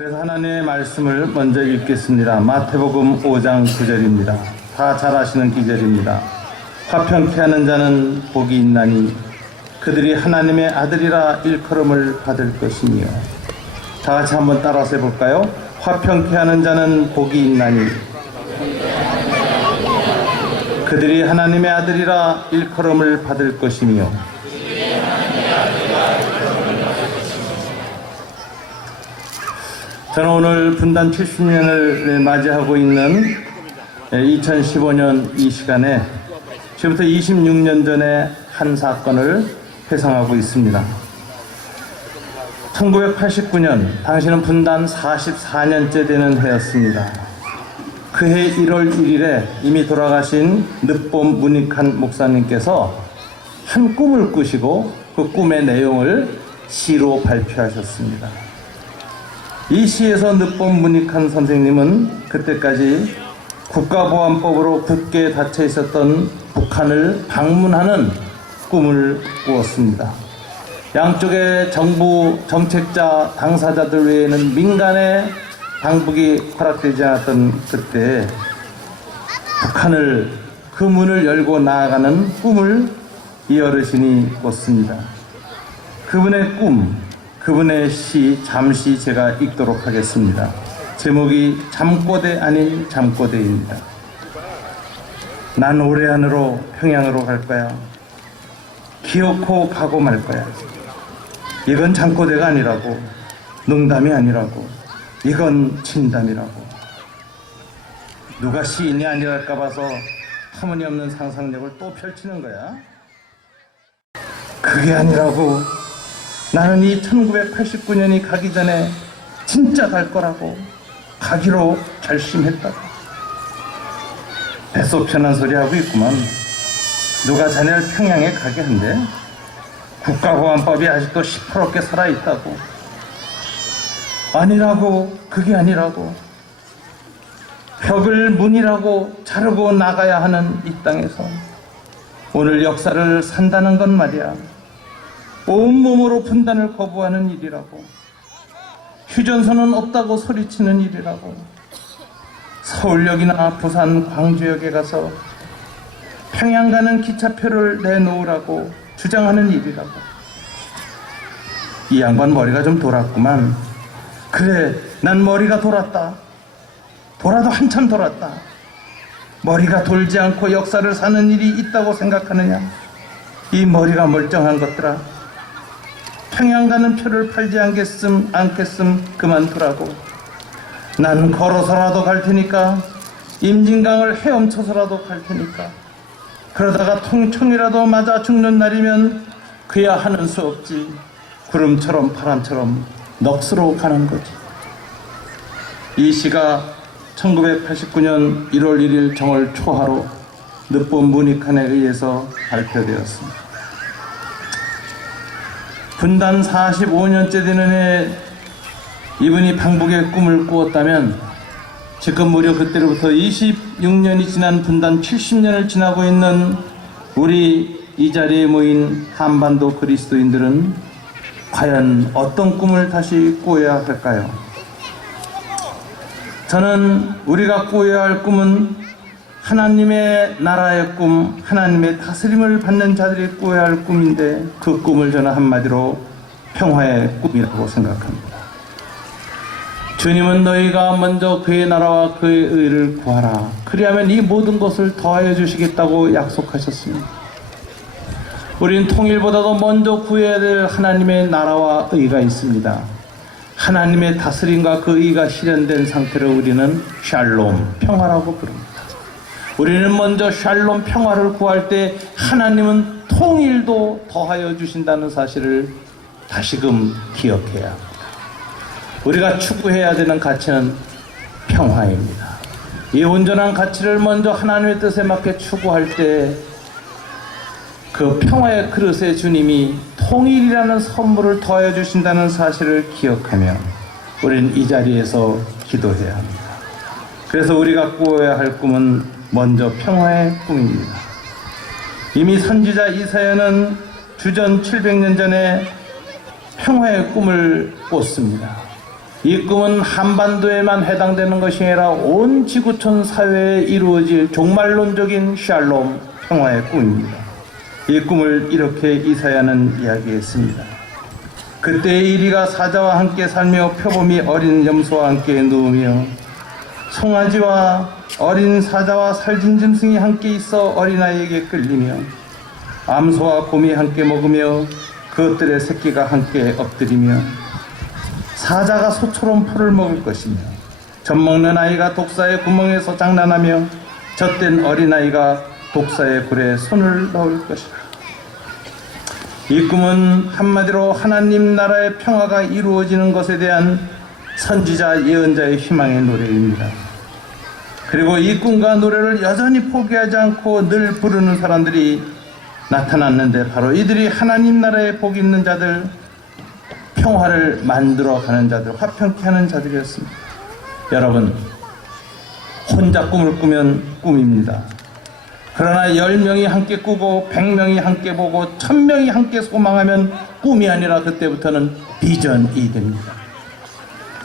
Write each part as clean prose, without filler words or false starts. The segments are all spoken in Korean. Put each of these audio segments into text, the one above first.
그래서 하나님의 말씀을 먼저 읽겠습니다. 마태복음 5장 9절입니다. 다 잘 아시는 기절입니다. 화평케 하는 자는 복이 있나니 그들이 하나님의 아들이라 일컬음을 받을 것이며. 다 같이 한번 따라서 해볼까요? 화평케 하는 자는 복이 있나니 그들이 하나님의 아들이라 일컬음을 받을 것이며. 저는 오늘 분단 70년을 맞이하고 있는 2015년 이 시간에 지금부터 26년 전에 한 사건을 회상하고 있습니다. 1989년, 당시는 분단 44년째 되는 해였습니다. 그해 1월 1일에 이미 돌아가신 늦봄 문익한 목사님께서 한 꿈을 꾸시고 그 꿈의 내용을 시로 발표하셨습니다. 이 시에서 늦봄 문익한 선생님은 그때까지 국가보안법으로 굳게 닫혀 있었던 북한을 방문하는 꿈을 꾸었습니다. 양쪽의 정부 정책자 당사자들 외에는 민간의 방북이 허락되지 않았던 그때 북한을 그 문을 열고 나아가는 꿈을 이 어르신이 꿨습니다. 그분의 꿈, 그분의 시 잠시 제가 읽도록 하겠습니다. 제목이 잠꼬대 아닌 잠꼬대입니다. 난 올해 안으로 평양으로 갈 거야. 기어코 가고 말 거야. 이건 잠꼬대가 아니라고, 농담이 아니라고, 이건 진담이라고. 누가 시인이 아니랄까 봐서 터무니없는 상상력을 또 펼치는 거야. 그게 아니라고. 나는 이 1989년이 가기 전에 진짜 갈 거라고 가기로 결심했다고. 뱃속 편한 소리 하고 있구만. 누가 자네를 평양에 가게 한대? 국가보안법이 아직도 시퍼렇게 살아있다고. 아니라고. 그게 아니라고. 벽을 문이라고 자르고 나가야 하는 이 땅에서 오늘 역사를 산다는 건 말이야, 온몸으로 분단을 거부하는 일이라고. 휴전선은 없다고 소리치는 일이라고. 서울역이나 부산 광주역에 가서 평양 가는 기차표를 내놓으라고 주장하는 일이라고. 이 양반 머리가 좀 돌았구만. 그래, 난 머리가 돌았다. 돌아도 한참 돌았다. 머리가 돌지 않고 역사를 사는 일이 있다고 생각하느냐? 이 머리가 멀쩡한 것들아. 평양 가는 표를 팔지 않겠음 그만두라고. 난 걸어서라도 갈 테니까, 임진강을 헤엄쳐서라도 갈 테니까. 그러다가 총이라도 맞아 죽는 날이면 그야 하는 수 없지. 구름처럼 바람처럼 넋으로 가는 거지. 이 시가 1989년 1월 1일 정월 초하루 늦봄 문익한에 의해서 발표되었습니다. 분단 45년째 되는 해 이분이 방북의 꿈을 꾸었다면 지금 무려 그때로부터 26년이 지난 분단 70년을 지나고 있는 우리 이 자리에 모인 한반도 그리스도인들은 과연 어떤 꿈을 다시 꾸어야 할까요? 저는 우리가 꾸어야 할 꿈은 하나님의 나라의 꿈, 하나님의 다스림을 받는 자들이 꾸어야 할 꿈인데, 그 꿈을 저는 한마디로 평화의 꿈이라고 생각합니다. 주님은 너희가 먼저 그의 나라와 그의 의를 구하라. 그리하면 이 모든 것을 더하여 주시겠다고 약속하셨습니다. 우리는 통일보다도 먼저 구해야 될 하나님의 나라와 의가 있습니다. 하나님의 다스림과 그 의가 실현된 상태를 우리는 샬롬, 평화라고 부릅니다. 우리는 먼저 샬롬, 평화를 구할 때 하나님은 통일도 더하여 주신다는 사실을 다시금 기억해야 합니다. 우리가 추구해야 되는 가치는 평화입니다. 이 온전한 가치를 먼저 하나님의 뜻에 맞게 추구할 때 그 평화의 그릇에 주님이 통일이라는 선물을 더해 주신다는 사실을 기억하며 우리는 이 자리에서 기도해야 합니다. 그래서 우리가 꾸어야 할 꿈은 먼저 평화의 꿈입니다. 이미 선지자 이사야는 주전 700년 전에 평화의 꿈을 꿨습니다. 이 꿈은 한반도에만 해당되는 것이 아니라 온 지구촌 사회에 이루어질 종말론적인 샬롬, 평화의 꿈입니다. 이 꿈을 이렇게 이사야는 이야기했습니다. 그때 이리가 사자와 함께 살며 표범이 어린 염소와 함께 누우며 송아지와 어린 사자와 살진 짐승이 함께 있어 어린아이에게 끌리며 암소와 곰이 함께 먹으며 그것들의 새끼가 함께 엎드리며 사자가 소처럼 풀을 먹을 것이며 젖먹는 아이가 독사의 구멍에서 장난하며 젖된 어린아이가 독사의 굴에 손을 넣을 것이다. 이 꿈은 한마디로 하나님 나라의 평화가 이루어지는 것에 대한 선지자 예언자의 희망의 노래입니다. 그리고 이 꿈과 노래를 여전히 포기하지 않고 늘 부르는 사람들이 나타났는데 바로 이들이 하나님 나라에 복 있는 자들, 평화를 만들어가는 자들, 화평케 하는 자들이었습니다. 여러분, 혼자 꿈을 꾸면 꿈입니다. 그러나 10명이 함께 꾸고 100명이 함께 보고 1000명이 함께 소망하면 꿈이 아니라 그때부터는 비전이 됩니다.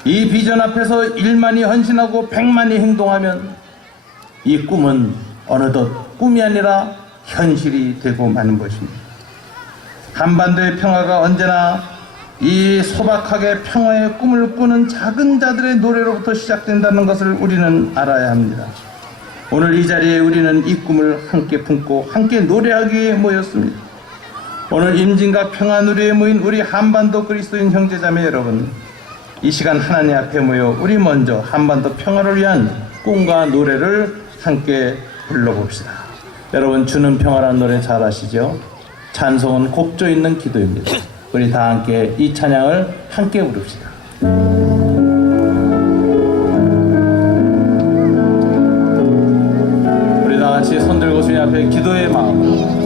이 비전 앞에서 1만이 헌신하고 100만이 행동하면 이 꿈은 어느덧 꿈이 아니라 현실이 되고 마는 것입니다. 한반도의 평화가 언제나 이 소박하게 평화의 꿈을 꾸는 작은 자들의 노래로부터 시작된다는 것을 우리는 알아야 합니다. 오늘 이 자리에 우리는 이 꿈을 함께 품고 함께 노래하기 위해 모였습니다. 오늘 임진과 평화 누리에 모인 우리 한반도 그리스도인 형제자매 여러분, 이 시간 하나님 앞에 모여 우리 먼저 한반도 평화를 위한 꿈과 노래를 함께 불러봅시다. 여러분, 주는 평화라는 노래 잘 아시죠? 찬송은 곡조 있는 기도입니다. 우리 다 함께 이 찬양을 함께 부릅시다. 우리 다 같이 손 들고 주님 앞에 기도의 마음으로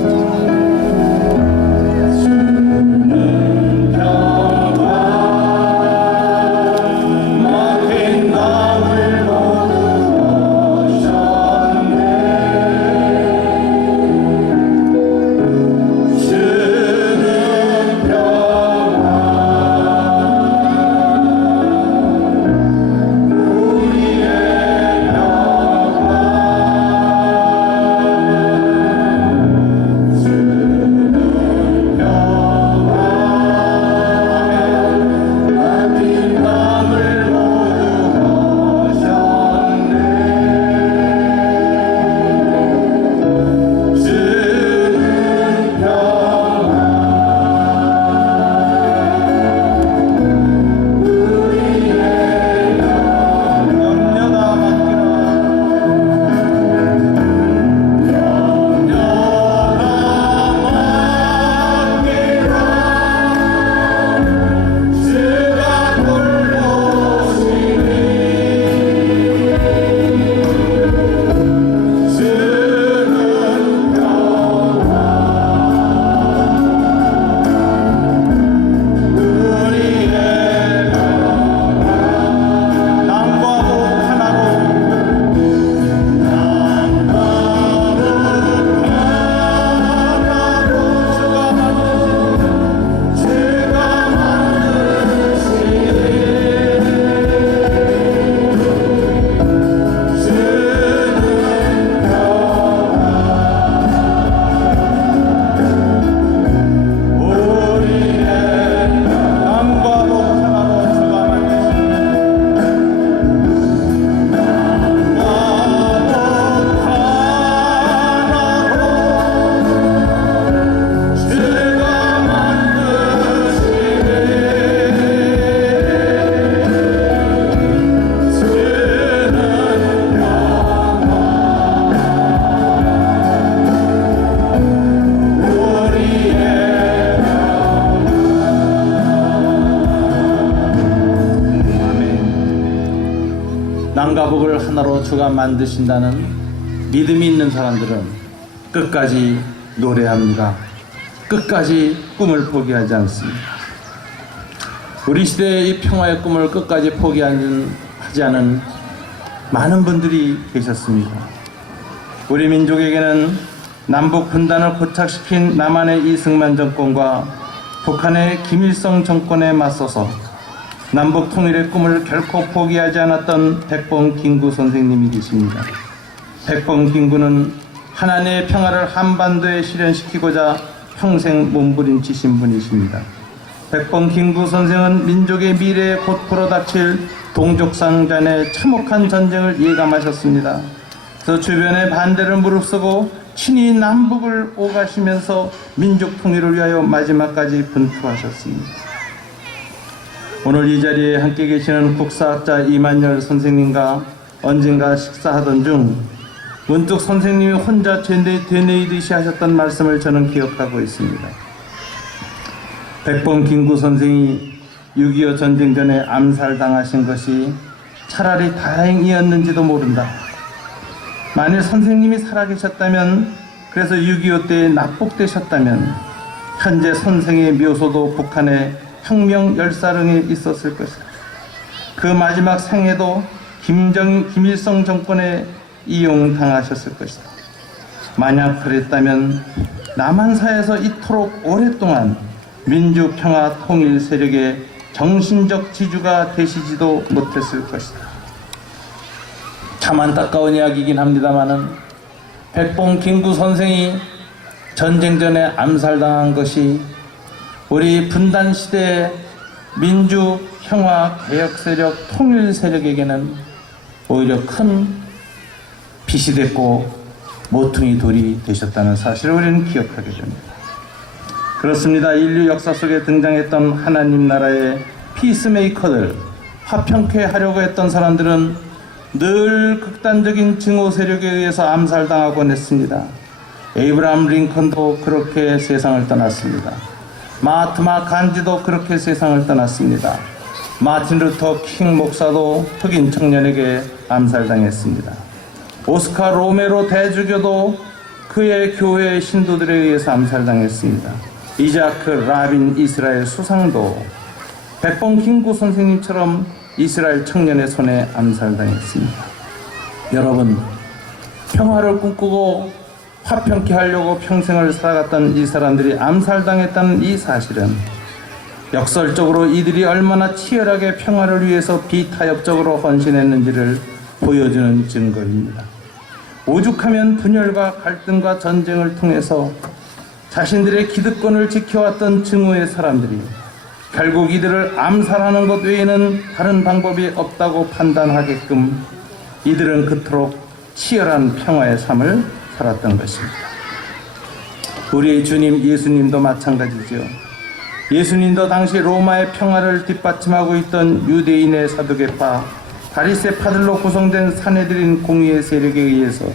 남과 북을 하나로 주가 만드신다는 믿음이 있는 사람들은 끝까지 노래합니다. 끝까지 꿈을 포기하지 않습니다. 우리 시대의 이 평화의 꿈을 끝까지 포기하지 않은 많은 분들이 계셨습니다. 우리 민족에게는 남북 분단을 고착시킨 남한의 이승만 정권과 북한의 김일성 정권에 맞서서 남북 통일의 꿈을 결코 포기하지 않았던 백범킹구 선생님이 계십니다. 백범킹구는 하나님의 평화를 한반도에 실현시키고자 평생 몸부림치신 분이십니다. 백범킹구 선생은 민족의 미래에 곧 불어닥칠 동족상잔의 참혹한 전쟁을 예감하셨습니다. 그래서 주변의 반대를 무릅쓰고 친히 남북을 오가시면서 민족 통일을 위하여 마지막까지 분투하셨습니다. 오늘 이 자리에 함께 계시는 국사학자 이만열 선생님과 언젠가 식사하던 중 문득 선생님이 혼자 되뇌이듯이 하셨던 말씀을 저는 기억하고 있습니다. 백범킹구 선생이 6.25 전쟁 전에 암살당하신 것이 차라리 다행이었는지도 모른다. 만일 선생님이 살아계셨다면, 그래서 6.25 때에 납북되셨다면 현재 선생의 묘소도 북한의 혁명 열사릉에 있었을 것이다. 그 마지막 생에도 김일성 정권에 이용당하셨을 것이다. 만약 그랬다면 남한사에서 이토록 오랫동안 민주평화 통일 세력의 정신적 지주가 되시지도 못했을 것이다. 참 안타까운 이야기이긴 합니다마는 백범킹구 선생이 전쟁 전에 암살당한 것이 우리 분단 시대의 민주 평화 개혁 세력 통일 세력에게는 오히려 큰 빛이 됐고 모퉁이 돌이 되셨다는 사실을 우리는 기억하게 됩니다. 그렇습니다. 인류 역사 속에 등장했던 하나님 나라의 피스메이커들, 화평케 하려고 했던 사람들은 늘 극단적인 증오 세력에 의해서 암살당하곤 했습니다. 에이브라함 링컨도 그렇게 세상을 떠났습니다. 마하트마 간지도 그렇게 세상을 떠났습니다. 마틴 루터 킹 목사도 흑인 청년에게 암살당했습니다. 오스카 로메로 대주교도 그의 교회의 신도들에 의해서 암살당했습니다. 이자크 라빈 이스라엘 수상도 백범킹구 선생님처럼 이스라엘 청년의 손에 암살당했습니다. 여러분, 평화를 꿈꾸고 화평케 하려고 평생을 살아갔던 이 사람들이 암살당했다는 이 사실은 역설적으로 이들이 얼마나 치열하게 평화를 위해서 비타협적으로 헌신했는지를 보여주는 증거입니다. 오죽하면 분열과 갈등과 전쟁을 통해서 자신들의 기득권을 지켜왔던 증오의 사람들이 결국 이들을 암살하는 것 외에는 다른 방법이 없다고 판단하게끔 이들은 그토록 치열한 평화의 삶을 살았던 것입니다. 우리의 주님 예수님도 마찬가지죠. 예수님도 당시 로마의 평화를 뒷받침하고 있던 유대인의 사두개파 바리새파들로 구성된 사내들인 공의의 세력에 의해서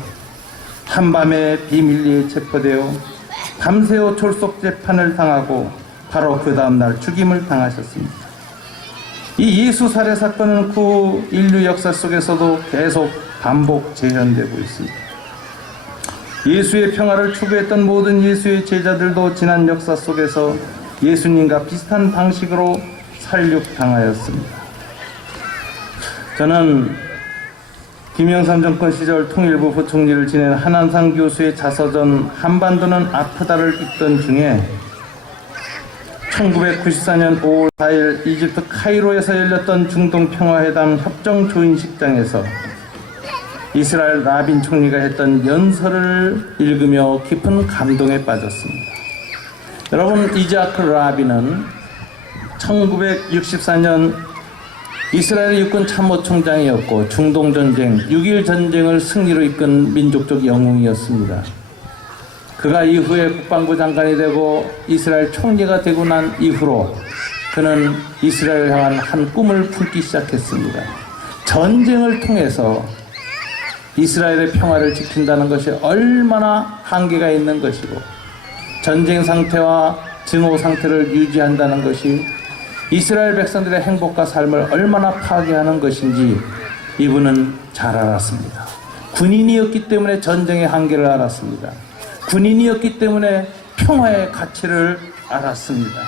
한밤에 비밀리에 체포되어 밤새워 졸속 재판을 당하고 바로 그 다음날 죽임을 당하셨습니다. 이 예수 살해 사건은 그 인류 역사 속에서도 계속 반복 재현되고 있습니다. 예수의 평화를 추구했던 모든 예수의 제자들도 지난 역사 속에서 예수님과 비슷한 방식으로 살육당하였습니다. 저는 김영삼 정권 시절 통일부 부총리를 지낸 한한상 교수의 자서전 한반도는 아프다를 읽던 중에 1994년 5월 4일 이집트 카이로에서 열렸던 중동평화회담 협정 조인식장에서 이스라엘 라빈 총리가 했던 연설을 읽으며 깊은 감동에 빠졌습니다. 여러분, 이자크 라빈은 1964년 이스라엘 육군 참모총장이었고 중동전쟁, 6.1 전쟁을 승리로 이끈 민족적 영웅이었습니다. 그가 이후에 국방부 장관이 되고 이스라엘 총리가 되고 난 이후로 그는 이스라엘을 향한 한 꿈을 품기 시작했습니다. 전쟁을 통해서 이스라엘의 평화를 지킨다는 것이 얼마나 한계가 있는 것이고 전쟁 상태와 증오 상태를 유지한다는 것이 이스라엘 백성들의 행복과 삶을 얼마나 파괴하는 것인지 이분은 잘 알았습니다. 군인이었기 때문에 전쟁의 한계를 알았습니다. 군인이었기 때문에 평화의 가치를 알았습니다.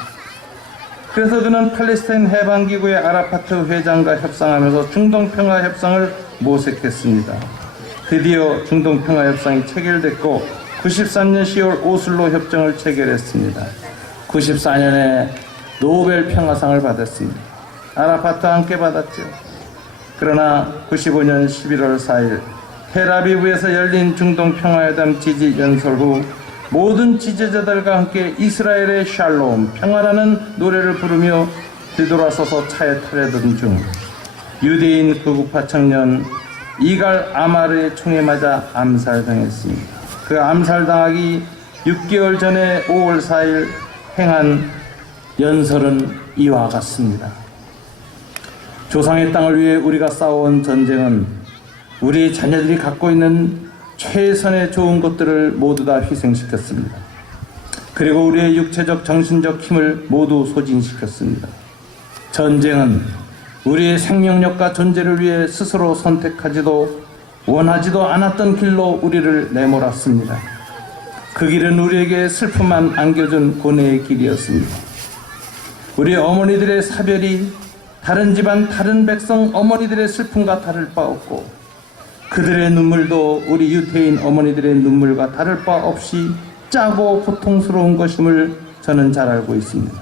그래서 그는 팔레스타인 해방기구의 아라파트 회장과 협상하면서 중동평화협상을 모색했습니다. 드디어 중동평화협상이 체결됐고 93년 10월 오슬로 협정을 체결했습니다. 94년에 노벨 평화상을 받았습니다. 아라파트와 함께 받았죠. 그러나 95년 11월 4일 텔아비브에서 열린 중동평화회담 지지 연설 후 모든 지지자들과 함께 이스라엘의 샬롬, 평화라는 노래를 부르며 뒤돌아서서 차에 타려던 중 유대인 극우파 청년 이갈 아마르의 총에 맞아 암살당했습니다. 그 암살당하기 6개월 전에 5월 4일 행한 연설은 이와 같습니다. 조상의 땅을 위해 우리가 싸워온 전쟁은 우리 자녀들이 갖고 있는 최선의 좋은 것들을 모두 다 희생시켰습니다. 그리고 우리의 육체적, 정신적 힘을 모두 소진시켰습니다. 전쟁은 우리의 생명력과 존재를 위해 스스로 선택하지도 원하지도 않았던 길로 우리를 내몰았습니다. 그 길은 우리에게 슬픔만 안겨준 고뇌의 길이었습니다. 우리 어머니들의 사별이 다른 집안, 다른 백성 어머니들의 슬픔과 다를 바 없고 그들의 눈물도 우리 유태인 어머니들의 눈물과 다를 바 없이 짜고 고통스러운 것임을 저는 잘 알고 있습니다.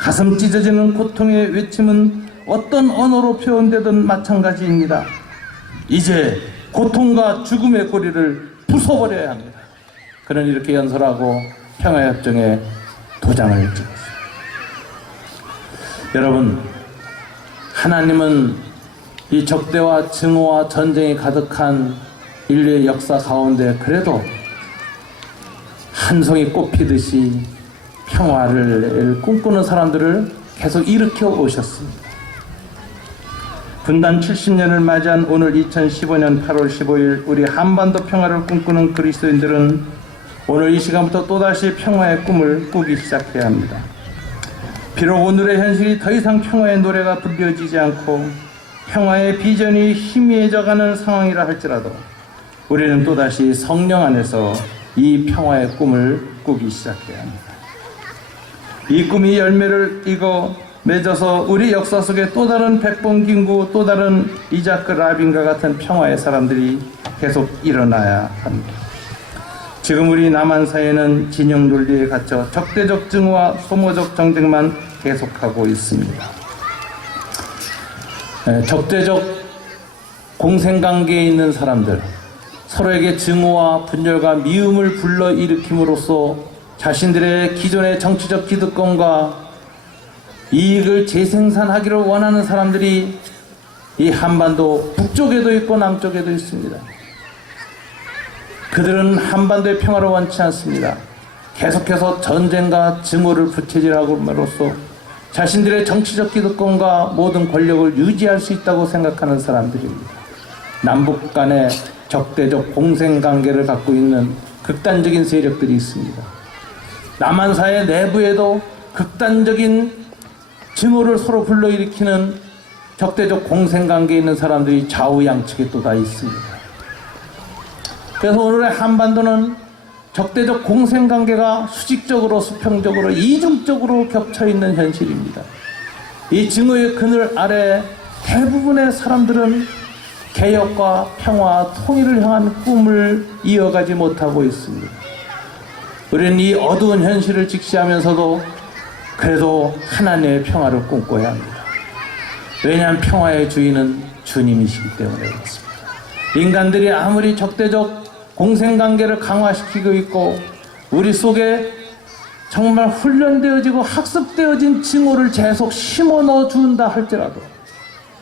가슴 찢어지는 고통의 외침은 어떤 언어로 표현되든 마찬가지입니다. 이제 고통과 죽음의 고리를 부숴버려야 합니다. 그는 이렇게 연설하고 평화협정에 도장을 찍었습니다. 여러분, 하나님은 이 적대와 증오와 전쟁이 가득한 인류의 역사 가운데 그래도 한 송이 꽃 피듯이 평화를 꿈꾸는 사람들을 계속 일으켜 오셨습니다. 분단 70년을 맞이한 오늘 2015년 8월 15일 우리 한반도 평화를 꿈꾸는 그리스도인들은 오늘 이 시간부터 또다시 평화의 꿈을 꾸기 시작해야 합니다. 비록 오늘의 현실이 더 이상 평화의 노래가 불려지지 않고 평화의 비전이 희미해져가는 상황이라 할지라도 우리는 또다시 성령 안에서 이 평화의 꿈을 꾸기 시작해야 합니다. 이 꿈이 열매를 이고 맺어서 우리 역사 속에 또 다른 백범김구, 또 다른 이자크 라빈과 같은 평화의 사람들이 계속 일어나야 합니다. 지금 우리 남한 사회는 진영 논리에 갇혀 적대적 증오와 소모적 정쟁만 계속하고 있습니다. 적대적 공생관계에 있는 사람들, 서로에게 증오와 분열과 미움을 불러일으킴으로써 자신들의 기존의 정치적 기득권과 이익을 재생산하기를 원하는 사람들이 이 한반도 북쪽에도 있고 남쪽에도 있습니다. 그들은 한반도의 평화를 원치 않습니다. 계속해서 전쟁과 증오를 부채질함으로써 자신들의 정치적 기득권과 모든 권력을 유지할 수 있다고 생각하는 사람들입니다. 남북 간의 적대적 공생관계를 갖고 있는 극단적인 세력들이 있습니다. 남한사회 내부에도 극단적인 증오를 서로 불러일으키는 적대적 공생관계에 있는 사람들이 좌우양측에 또 다 있습니다. 그래서 오늘의 한반도는 적대적 공생관계가 수직적으로, 수평적으로, 이중적으로 겹쳐있는 현실입니다. 이 증오의 그늘 아래 대부분의 사람들은 개혁과 평화, 통일을 향한 꿈을 이어가지 못하고 있습니다. 우리는 이 어두운 현실을 직시하면서도 그래도 하나님의 평화를 꿈꿔야 합니다. 왜냐하면 평화의 주인은 주님이시기 때문에 그렇습니다. 인간들이 아무리 적대적 공생관계를 강화시키고 있고 우리 속에 정말 훈련되어지고 학습되어진 증오를 계속 심어 넣어준다 할지라도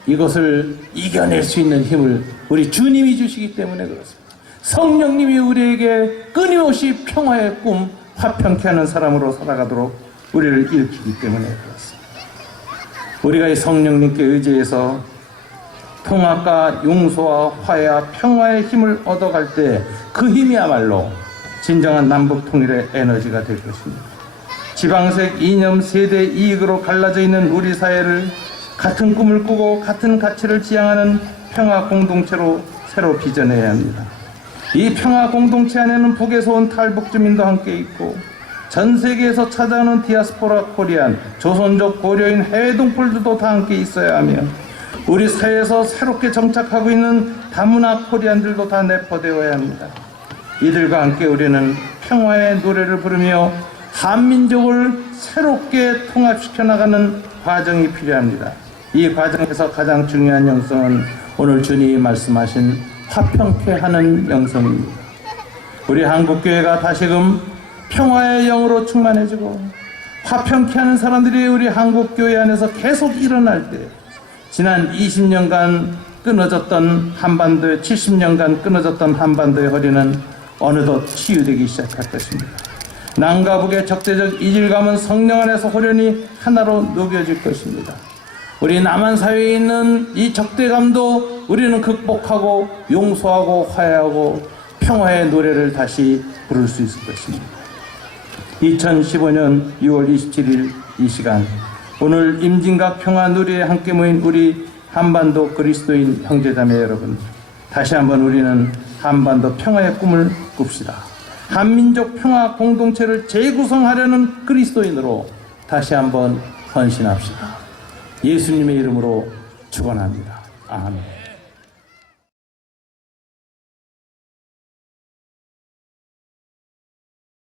이것을 이겨낼 수 있는 힘을 우리 주님이 주시기 때문에 그렇습니다. 성령님이 우리에게 끊임없이 평화의 꿈, 화평케 하는 사람으로 살아가도록 우리를 일으키기 때문에 그렇습니다. 우리가 이 성령님께 의지해서 통합과 용서와 화해와 평화의 힘을 얻어갈 때 그 힘이야말로 진정한 남북 통일의 에너지가 될 것입니다. 지방색 이념 세대 이익으로 갈라져 있는 우리 사회를 같은 꿈을 꾸고 같은 가치를 지향하는 평화 공동체로 새로 빚어내야 합니다. 이 평화 공동체 안에는 북에서 온 탈북 주민도 함께 있고 전 세계에서 찾아오는 디아스포라 코리안, 조선족 고려인 해외 동포들도 다 함께 있어야 하며 우리 사회에서 새롭게 정착하고 있는 다문화 코리안들도 다 내포되어야 합니다. 이들과 함께 우리는 평화의 노래를 부르며 한민족을 새롭게 통합시켜 나가는 과정이 필요합니다. 이 과정에서 가장 중요한 영성은 오늘 주님이 말씀하신 화평케 하는 영성입니다. 우리 한국교회가 다시금 평화의 영으로 충만해지고 화평케 하는 사람들이 우리 한국교회 안에서 계속 일어날 때 지난 20년간 끊어졌던 한반도의 70년간 끊어졌던 한반도의 허리는 어느덧 치유되기 시작할 것입니다. 남과 북의 적대적 이질감은 성령 안에서 호련히 하나로 녹여질 것입니다. 우리 남한 사회에 있는 이 적대감도 우리는 극복하고 용서하고 화해하고 평화의 노래를 다시 부를 수 있을 것입니다. 2015년 6월 27일 이 시간 오늘 임진각 평화 누리에 함께 모인 우리 한반도 그리스도인 형제자매 여러분, 다시 한번 우리는 한반도 평화의 꿈을 꿉시다. 한민족 평화 공동체를 재구성하려는 그리스도인으로 다시 한번 헌신합시다. 예수님의 이름으로 축원합니다. 아멘.